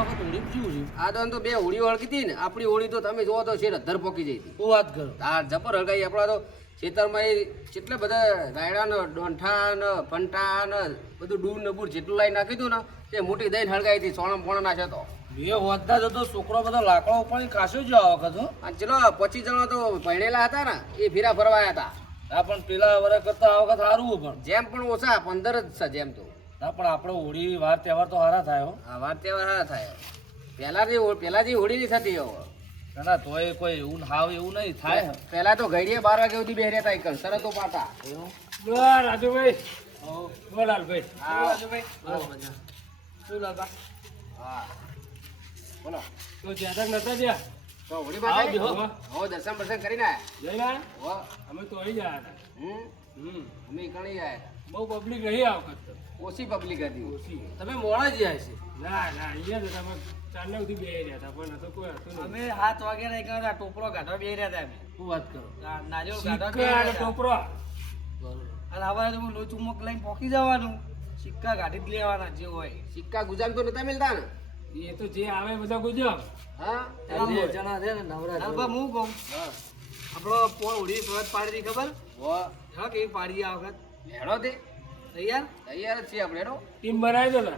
આ વખત હોળી કેવું છે? આ તો બે હોળી હળગી હતી ને, આપણી હોળી તો તમે જોવો તો શેર અધર પોકી જઈ હતી. શું વાત કરો? આ જબર હળગાઈ. આપણા તો ખેતરમાં એ કેટલા બધા રાયડા ને ડોંઠા ને ફંટા ને બધું ડૂર ને બૂર જેટલું લાઈ નાખ્યું હતું ને તે મોટી દઈને હળગાઈ હતી. સોણમ પોણા નાખ્યો હતો. બે હોતા જતો છોકરો બધા લાકડો ઉપર કાશો જ આ વખત હો. અને ચલો 25 જણા તો ભણેલા હતા ને એ ફેરા ફરવાયા હતા. હા પણ પેલા વર્ષ કરતા આ વખત સારું પણ જેમ પણ ઓછા 15 જ છે જેમ તો. ના પણ આપણે હોળી વાર તહેવાર તો સારા થાય હો. આ વાર તહેવાર સારા થાય. પહેલા જે હોળી નહીં થતી હવે. ના તોય કોઈ એવું હાવ એવું નહીં થાય. પહેલા તો ઘડીએ 12 વાગે સુધી બેહર્યા હતા એકલ શરતો પાટા. રાજુભાઈ બોલાલભાઈ હા રાજુભાઈ બસ મજા. શું લાગા? હા બોલો. તો જ્યાં નતા જ્યાં તો હોળી બાદ હો દર્શન બર્શન કરીને આયા. જઈને હો અમે તો અહીં જ આવ્યા હતા. અમે કણી આયા. બહુ પબ્લિક રહી આ વખત તો. ઓછી પબ્લિક હતી. ઓછી. તમે મોડા જ આવ્યા છે. ના અહીંયા જ હતા અમે 4 સુધી બેહી રહ્યા હતા પણ તો કોઈ હતું નહીં. અમે 7 વાગ્યા નહીં ગયા ટોપરો કાઢવા બેહી રહ્યા હતા અમે. શું વાત કરો? નારિયેળ કાઢવા સિક્કા અને બેહી રહ્યા હતા. ટોપરો. અને હવારે તો લો ચુમક લઈને પોકી જવાનું, સિક્કા કાઢી જ લેવાના જે હોય. સિક્કા ગુજામ તો નતા મિલતા ને. એ તો જે આવે બધા ગુજર. હા બે જણા છે ને નવરા હાલભા હું કહું, હા આપણો પોળ ઉડી શરત પાડી હતી ખબર? હો હા કેવી પાડી આ વખત? હેડો તે તૈયાર? તૈયાર જ છીએ આપણે હેડો. ટીમ બનાવી દો ને.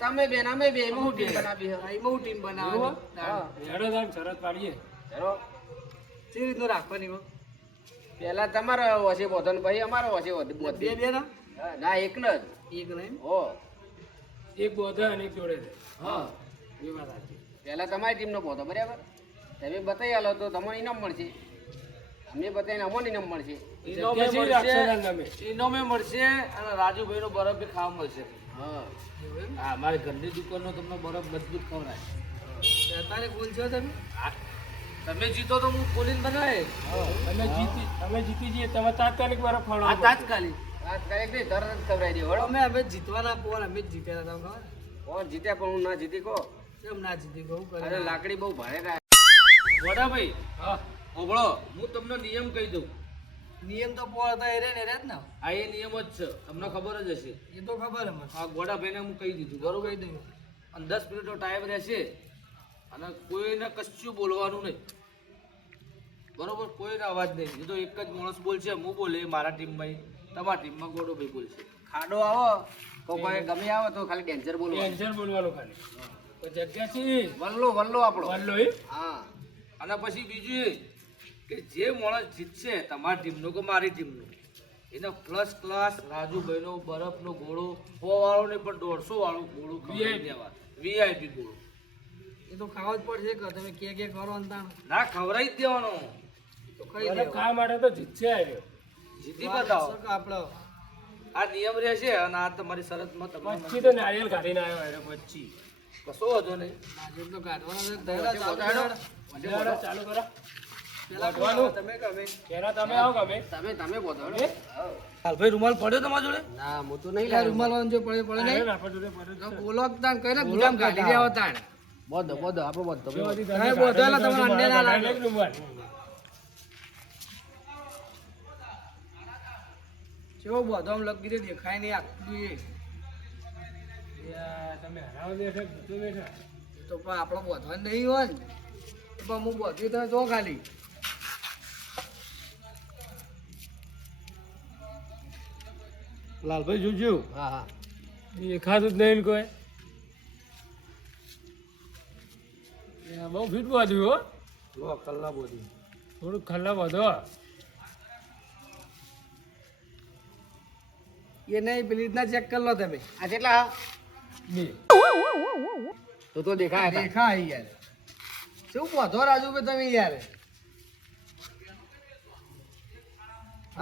તમે બેન અમે બે એમાં હું ટીમ બનાવી છે. હા, એમાં હું ટીમ બનાવવાની. હા હેડો તાન શરત પાડીએ. હેડો. કેવી રીતનું રાખવાની એમાં? પહેલા તમારા વસે બોધો ને પછી અમારા વસે બોધ. બે બે ના? ના એકને જ. એક નહીં. હો એક બોધા અને એક જોડે છે. હા એ વાત સાચી. પહેલા તમારી ટીમનો બોધો બરાબર. તમે બતાવી આલો તો તમને ઇનામ મળશે. અમે બતાવીને અમને ઇનામ મળશે. જગ્યા જેવી રાખશો ને તમે. ઇનોમે મળશે અને રાજુભાઈ નો બરફ બી ખાવા મળશે. હા હા મારી ઘરની દુકાનનો તમને બરફ મજબૂત ખવડાય. અત્યારે કોણ છો તમે? તમે જીતો તો હું ખોલીને બનાવે. તમે જીતી જઈએ તમે તાત્કાલિક બરફ આ ખવડાવો. તાત્કાલિક. આ કરેક્ટ નહીં તરત જ ખવડાવી દે હળો. અમે જીતવાના પોર અમે જ જીત્યા હતા તમને ખબર? કોણ જીત્યા પણ હું ના જીતી કહો. કેમ ના જીતી કહું અરે કરે? લાકડી બહુ ભારે થાય. વડાભાઈ હા ઓગળો હું તમને નિયમ કહી દઉં. નિયમ તો પોર હતા એ રે ને ને. આ એ નિયમ જ છે તમને ખબર જ હશે. એ તો ખબર અમને. આ ગોડાભાઈને હું કહી દીધું બરોબર. કહી દઉં. અને 10 મિનિટનો ટાઈમ રહેશે અને કોઈને કશું બોલવાનું નહીં બરોબર. કોઈનો અવાજ નહીં. એ તો એક જ માણસ બોલશે. હું બોલે મારા ટીમમાં, તમારા ટીમમાં ગોડોભાઈ બોલશે. ખાડો આવો તો કોઈ ગમે આવો તો ખાલી ડેન્જર બોલવાનું. ટેન્શન બોલવાનું ખાલી. તો જગ્યા છે વલ્લો વલ્લો આપણો. વાલો એ. હા અને પછી બીજું એ કે જે માણસ જીતશે તમારી ટીમનો કે મારી ટીમનો એને પ્લસ ક્લાસ રાજુભાઈનો બરફનો ગોળો 100 વાળો નહીં પણ 150 વાળો ગોળો ખવડાવી દેવા. વીઆઈપી ગોળો એ તો ખાવા જ પડશે કે તમે કે કરો ને તાણ. ના ખવડાવી જ દેવાનો. તો ખાઈ બરફ લેવાનું. ખાવા માટે તો જીતશે આવ્યો. જીતી બતાવો. શું કે આપણો આ નિયમ રહેશે અને આ તમારી શરતમાં પછી તમારે તો નારિયેલ કાઢીને આવ્યો એટલે પછી કશો વાંધો નહીં. નારિયેળ તો કાઢવાનો છે. વચ્ચે પહેલા બોધાડો. ચાલુ કરો પહેલા કાઢવાનું. તમે કે અમે? પહેલા તમે આવો ગમે તમે બોધાડો. એ? હા. હાલભાઈ રૂમાલ પડ્યો તમારા જોડે? ના હું તો નહીં પેલા લાવ્યો. રૂમાલ વાળાને જો પડે પડે નહીં. આપણા જોડે પડે જ તો છે. બોલો કે તાણ કઈ ને ગુલામ કાઢી રહ્યા તાણ. બોધો બોધો આપણો બોધો. જેવાથી તમે તમે બોધાયેલા કાઢી તમારા અન્યના લીધા લાગે. એટલે જ રૂમાલ. કેવો બધો આમ લગી દે દેખાય નહીં આખું એ. યાર, તમે હરાવો બેઠા ભૂતો બેઠા એ તો પણ આપણો બોધવા નહીં હોય ને. તો પણ હું બોધ્યું તમે જો ખાલી. લાલભાઈ જોજો. હા હા દેખાતું જ નહીં ને કોઈ યાર, બહુ ફીટ બાંધ્યું હો કલ્લા બોધી. થોડુંક ખલ્લા બાંધો. એ નહીં પેલી રીતના ચેક કરી લો તમે. આ કેટલા બે તો દેખાય હતા. દેખાય યાર. શું બોધો રાજુભાઈ તમે યાર?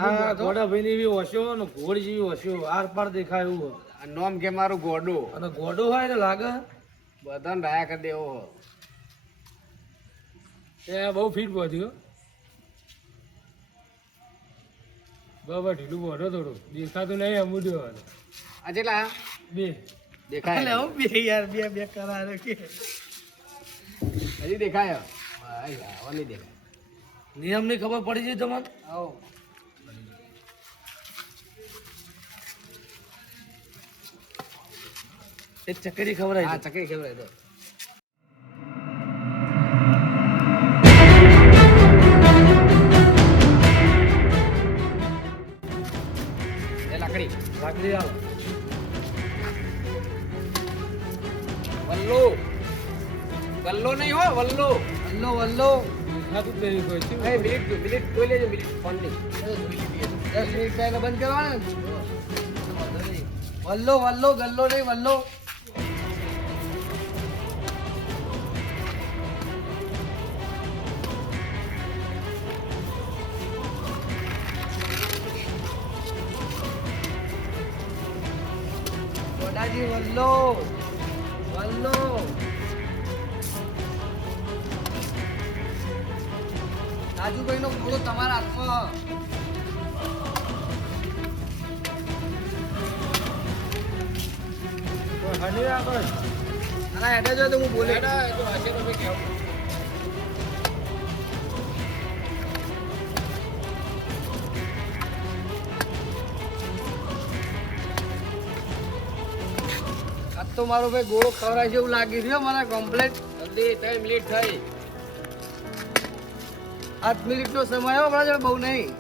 આ ગોડાભાઈ ની એવી વસ્યો ને ઘોડ જેવી વસ્યો આર પાર દેખાય એવું હોય. આ નોમ કે મારું ગોડો અને ગોડો હોય ને લાગે બધાને રાયા કરી દેવો હો. એ બહુ ફીટ બાંધ્યું હો. બરાબર ઢીલું બાંધો થોડું દેખાતું નહીં અમૂલ્ય હોય. આ કેટલા બે દેખાય એટલે હું બે યાર બે બે કરારે કે. હજી દેખાય ભાઈ આવા નહીં દેખાય. નિયમ ની ખબર પડી જાય તમને? આવો. એક ચકરી ખબર હા ચકરી ખબર તો પાથરી આવો. વલ્લો વલ્લો નહીં હો વલ્લો. વલ્લો વલ્લો દેખાતું જ નહીં કોઈ શું એ મિનિટ જોઈ લેજો મિનિટ ફોનની. 10 મિનિટ થાય એટલે બંધ કરવાના ને? વલ્લો વલ્લો ગલ્લો નહીં વલ્લો. ગોડાજી વલ્લો વલ્લો. રાજુભાઈનો ઘોડો તમારા હાથમાં. હની રાખો અને હેડે જો તો હું બોલે. એડા એ તો હશે તો મેં કહેવું. આજ તો મારો ભાઈ ગોળો ખવડાય છે એવું લાગી રહ્યો મને કમ્પ્લેટ. જલ્દી 3 મિનિટ થઈ. 8 મિનિટનો સમય હો બરાબર, બહુ નહીં.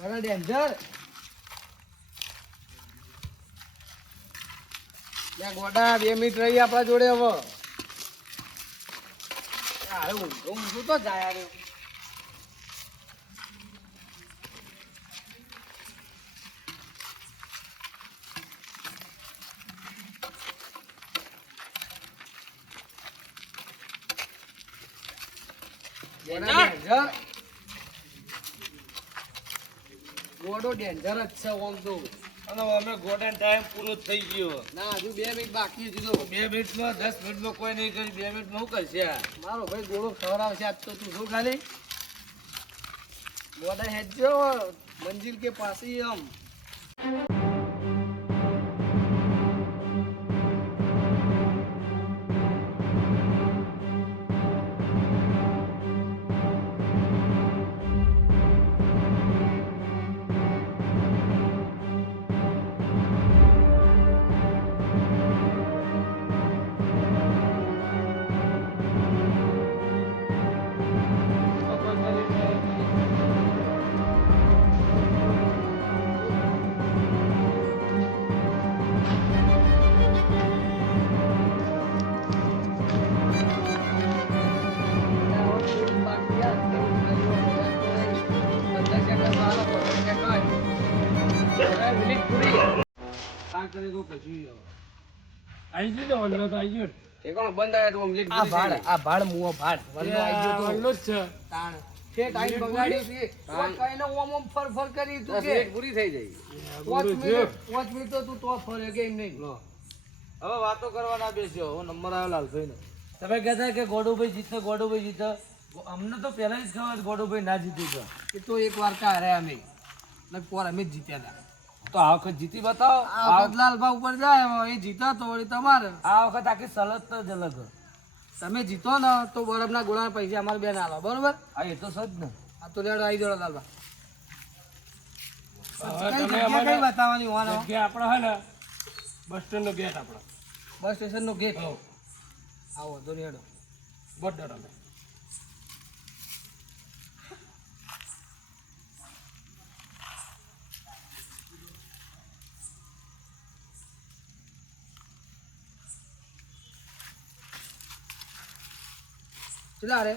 ઘણા ડેન્જર. યા ગોડા 2 મિનિટ રહી આપણા જોડે હવે. અરે ઊંઘો ઊંઘું તો જાય યાર. ડેન્જર. ગોડો ડેન્જર જ છે ઓમ તો. અને અમે ગોડાનો ટાઈમ પૂરો થઈ ગયો. ના હજુ 2 મિનિટ બાકી છે. 2 મિનિટમાં 10 મિનિટમાં કોઈ નહીં કરી, 2 મિનિટમાં શું કરશે આ? મારો ભાઈ ગોળો ખવડાવશે આજ તો. તું શું ખાલી ગોડા હેડજો મંજિલ કે પાસે હમ. મિનિટ પૂરી આ કરી દો પછી આઈ ગયો ને વલ્લો તો આઈ ગયો ને. ઠેકાણું બંધ આવે તો મિનિટ આ ભાડ મુઓ ભાડ વલ્લો આઈ ગયો તો વલ્લો જ છે. તાણ છે ટાઈમ બગાડ્યો છે કઈને ઓમ ઓમ ફર ફર કરી તું કે મિનિટ પૂરી થઈ જાય 5 મિનિટ તો તું તો ફરે કે એમ નહીં હવે વાતો કરવાના બેસ્યો હું નંબર આવ્યો લાલભાઈ તમે કહેતા કે ગોડુભાઈ જીતે અમને તો પહેલા જ ખબર ગોડુભાઈ ના જીતી ગયો એ તો એક વાર કા હારે અમે લગભગ અમે જ જીત્યા હતા તો આ વખત જીતી બતાવો આ વખત લાલભા ઉપર જાય એ જીતા તો વળી તમારે આ વખત આખી સલત જ અલગ તમે જીતો ને તો બરફના ગોળાના પૈસા અમારે બેન આલો બરોબર હા એ તો સજ ને આ તો લેડો આવી જડો લાલભા હવે કઈ તમે જગ્યા કઈ અમારે બતાવવાની હોવાનો જગ્યા આપણો હે ને બસ સ્ટેન્ડ નો ગેટ આપણો બસ સ્ટેશન નો ગેટ આવો તો લેડો બડ્ડર અમે કેટલા રે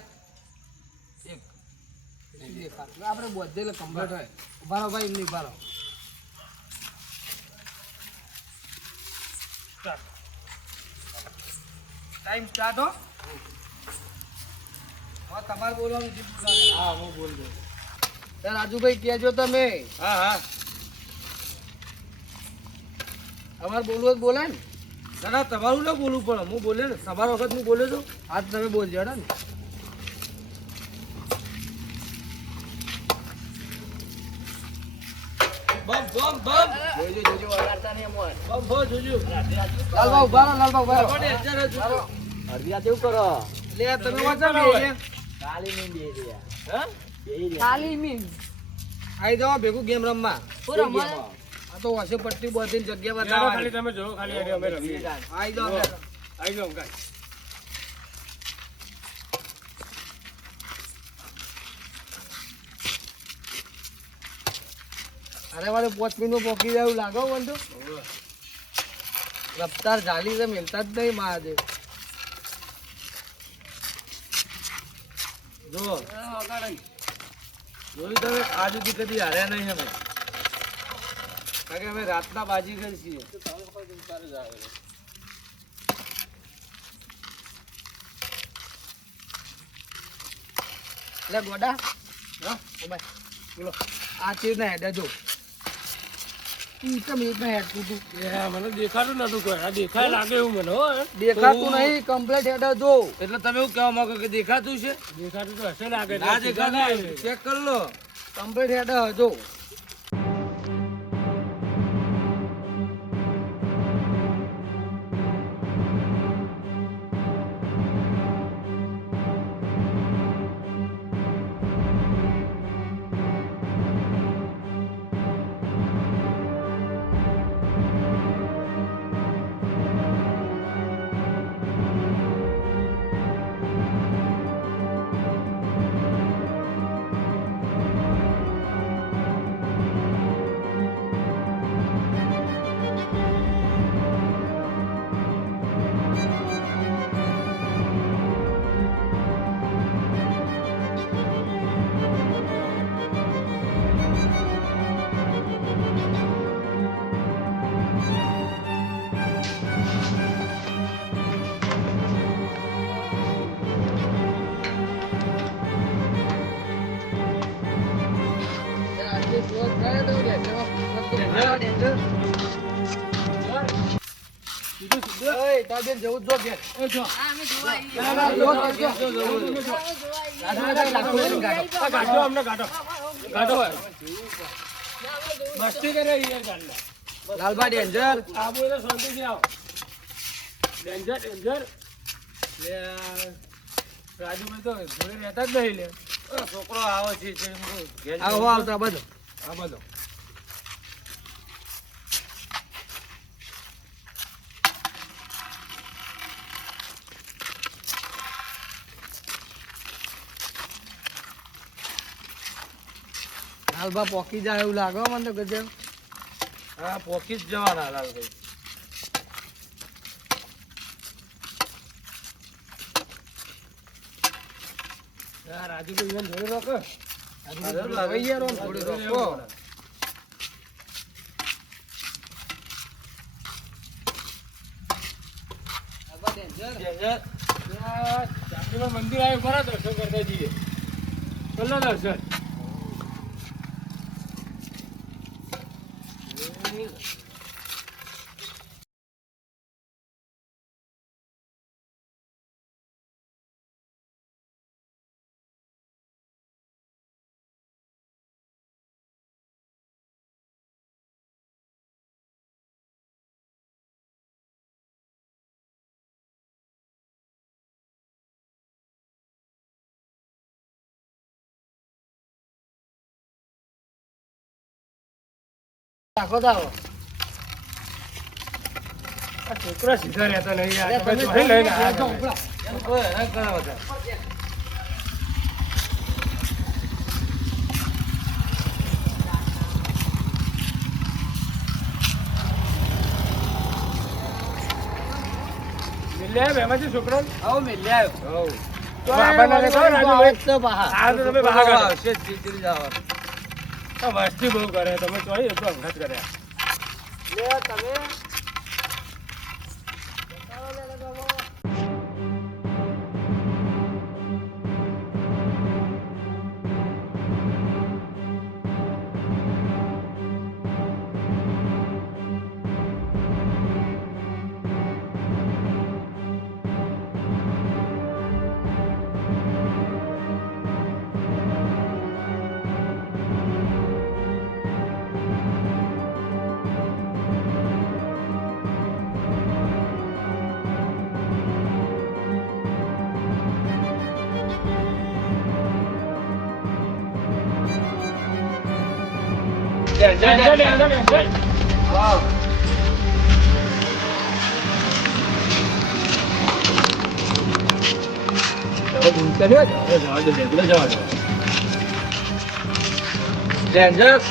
એક આપણે બોધેલે કમ્પ્લીટ હોય ઉભા રહો ભાઈ એમની ઉભા રહો ટાઈમ સ્ટાર્ટ હો હવે તમારે બોલવાનું છે હા હું બોલ દઉં રાજુભાઈ કહેજો તમે હા હા અમારે બોલવું જ બોલાય ને ના ના તમારું ના બોલવું પડે હું બોલે ને તમારો વખત હું બોલ્યો છું આજ તમે બોલજો ને બમ બમ બમ જોજો જોજો વગાડતા નહીં અમોર બમ ભો જોજો લાલબા ઉભા રહો લાલબા ઉભા રહો આપણે અત્યારે જોજો અડધિયા કેવું કરો લે તમે વાંચો બે કાલી મીંડ દે દે હા ખાલી મીન આઈ જાઓ ભેગું ગેમ રમવા આ તો વસે પટ્ટી બોધીને જગ્યા ખાલી બતાવવાની તમે જો ખાલી આજે અમે રમીએ આઈ જાઓ આવી જાઓ કાંઈ અરે મારે 5 મિનિટ પોકી જાય એવું લાગો બંધુ રફતાર જાલી છે મિલતા જ નહીં મહાદેવ જો જોયું તમે આજ સુધી કદી હાર્યા નહીં અમે કારણ કે અમે રાતના બાજીગર છીએ એટલે ગોડા હા ભાઈ બોલો આ ચીજ ના હેડે જો ઈ તો મિનિટ ના હેડ કૂટું મને દેખાતું નતું કોઈ આ દેખાય લાગે એવું મને હો દેખાતું નહીં કમ્પ્લીટ હેડે જો એટલે તમે એવું કહેવા માંગો કે દેખાતું છે દેખાતું તો હશે ને આગળ ના દેખાતું ચેક કરી લો કમ્પ્લીટ હેડે જો જવું જો ઘેર કાઢો અમને કાઢો કાઢો મસ્તી કરે યાર કાઢો લાલબા ડેન્જર આબુ એટલે શાંતિથી આવો ડેન્જર ડેન્જર લે રાજુભાઈ તો જોડે રહેતા જ નહીં લે છોકરો આવે છે ઘેર આવો આવતા બધો આ બધો લાલબા પોકી જાય એવું લાગે મને તો ગજબ હા પોકી જ જવાના લાલભાઈ રાજુભાઈ એને જોડે રાખો ભાઈ યાર આમ થોડી રોકો ચાંદીમાં મંદિર આવ્યું ખરા, દર્શન કરતા જઈએ. ચલો દર્શન. રાખો તો આવો. આ છોકરા સીધા રહેતા નહીં યાર. અરે તમે તમે લઈને આવ્યા જો તમે. ઉપડા. કોઈ હેરાન કરાવો છો. મિલ્યા આવ્યા એમાંથી છોકરા? આવો મેલ્લે આવ્યો. હઉ. તો બાબાના ને કહો, રાજુભાઈ. તો બહાર. આ તો તમે બહાર કાઢો. આવશે જ ચીચડી જવાનું. આ મસ્તી બહુ કરે તમે ચોઈ એટલું અભ્યાસ કર્યા. લે તમે ડેન્જર.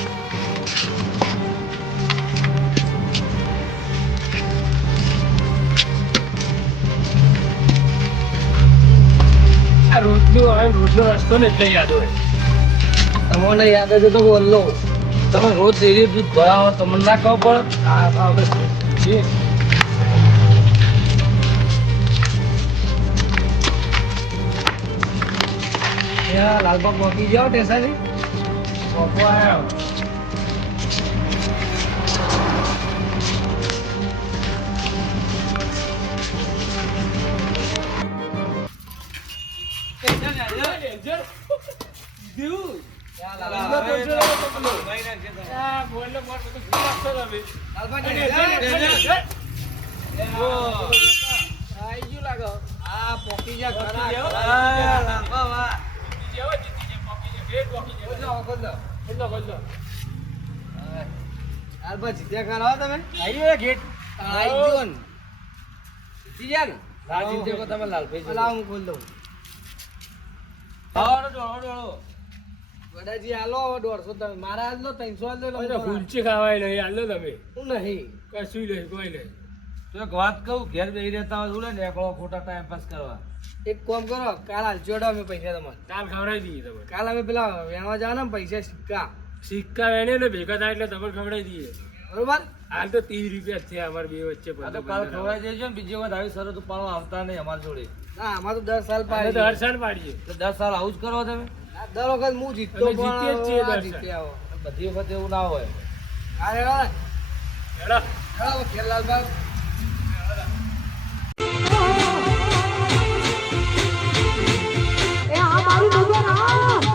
આ રોજનો રસ્તો ને એટલે યાદ હોય. તમને યાદ હશે તો બોલો. તમે રોજ ડેરી દૂધ ભરાવો તમને ના ખબર પડે. આ આપણે છીએ. લાલબાગ પહોંચી જાઓ ટેસાની. બાપુ આવ્યો. આ બોલને બોલ બધું ભૂલી નાખશો તમે. આઈ ગયું લાગે. આ પહોંચી જા ખરા. જેવો જીતી જાય, પોકી જાય, ફેર પોકી જાય. ખોલો, ખોલો. ખોલો, ખોલો. લાલબા જીત્યા ખરા હો તમે. આઈ ગયો ગેટ. આઈ ગયો ને. જીતી ગયા ને. રાજીવ દેખો તમે લાલભાઈ અલા હું ખોલ દઉં. વડાજી હાલો હવે 150 તમે મારા હાલ લો 300 હાલ લો તો ફૂલચી ખાવાય નહીં, હાલો તમે. હું નહીં. કશું નહીં, કોઈ નહીં. તો એક વાત કહું, ઘેર બેહી રહેતા હોય શું લે નેકળો ખોટા ટાઈમ પાસ કરવા. એક કામ કરો કાલ હાલ જોડો અમે પૈસા તમારે. કાલ ખવડાવી દઈએ તમે. કાલ અમે પેલા વેણવા જવાના ને પૈસા સિક્કા સિક્કા વેણે ને ભેગા થાય એટલે તમને ખવડાવી દઈએ. બરોબર. હાલ તો 30 રૂપિયા જ થયા અમારે બે વચ્ચે. આ તો કાલ ખવડાવી દેજો ને બીજી વખત આવી શરત ઉપાડવા આવતા નહીં અમારી જોડે. ના આમાં તો 10 સાલ અમે પાડી તો હર સાલ પાડીએ. તો 10 સાલ આવું જ કરો તમે. દર વખત હું જીતતો અમે જીતીએ જ છીએ પણ આ દર જીતી આવો. બધી વખત એવું ના હોય. અરે હેડો. હેડો ખેલાલભાઈ. એ આ મારું ભગવાન આ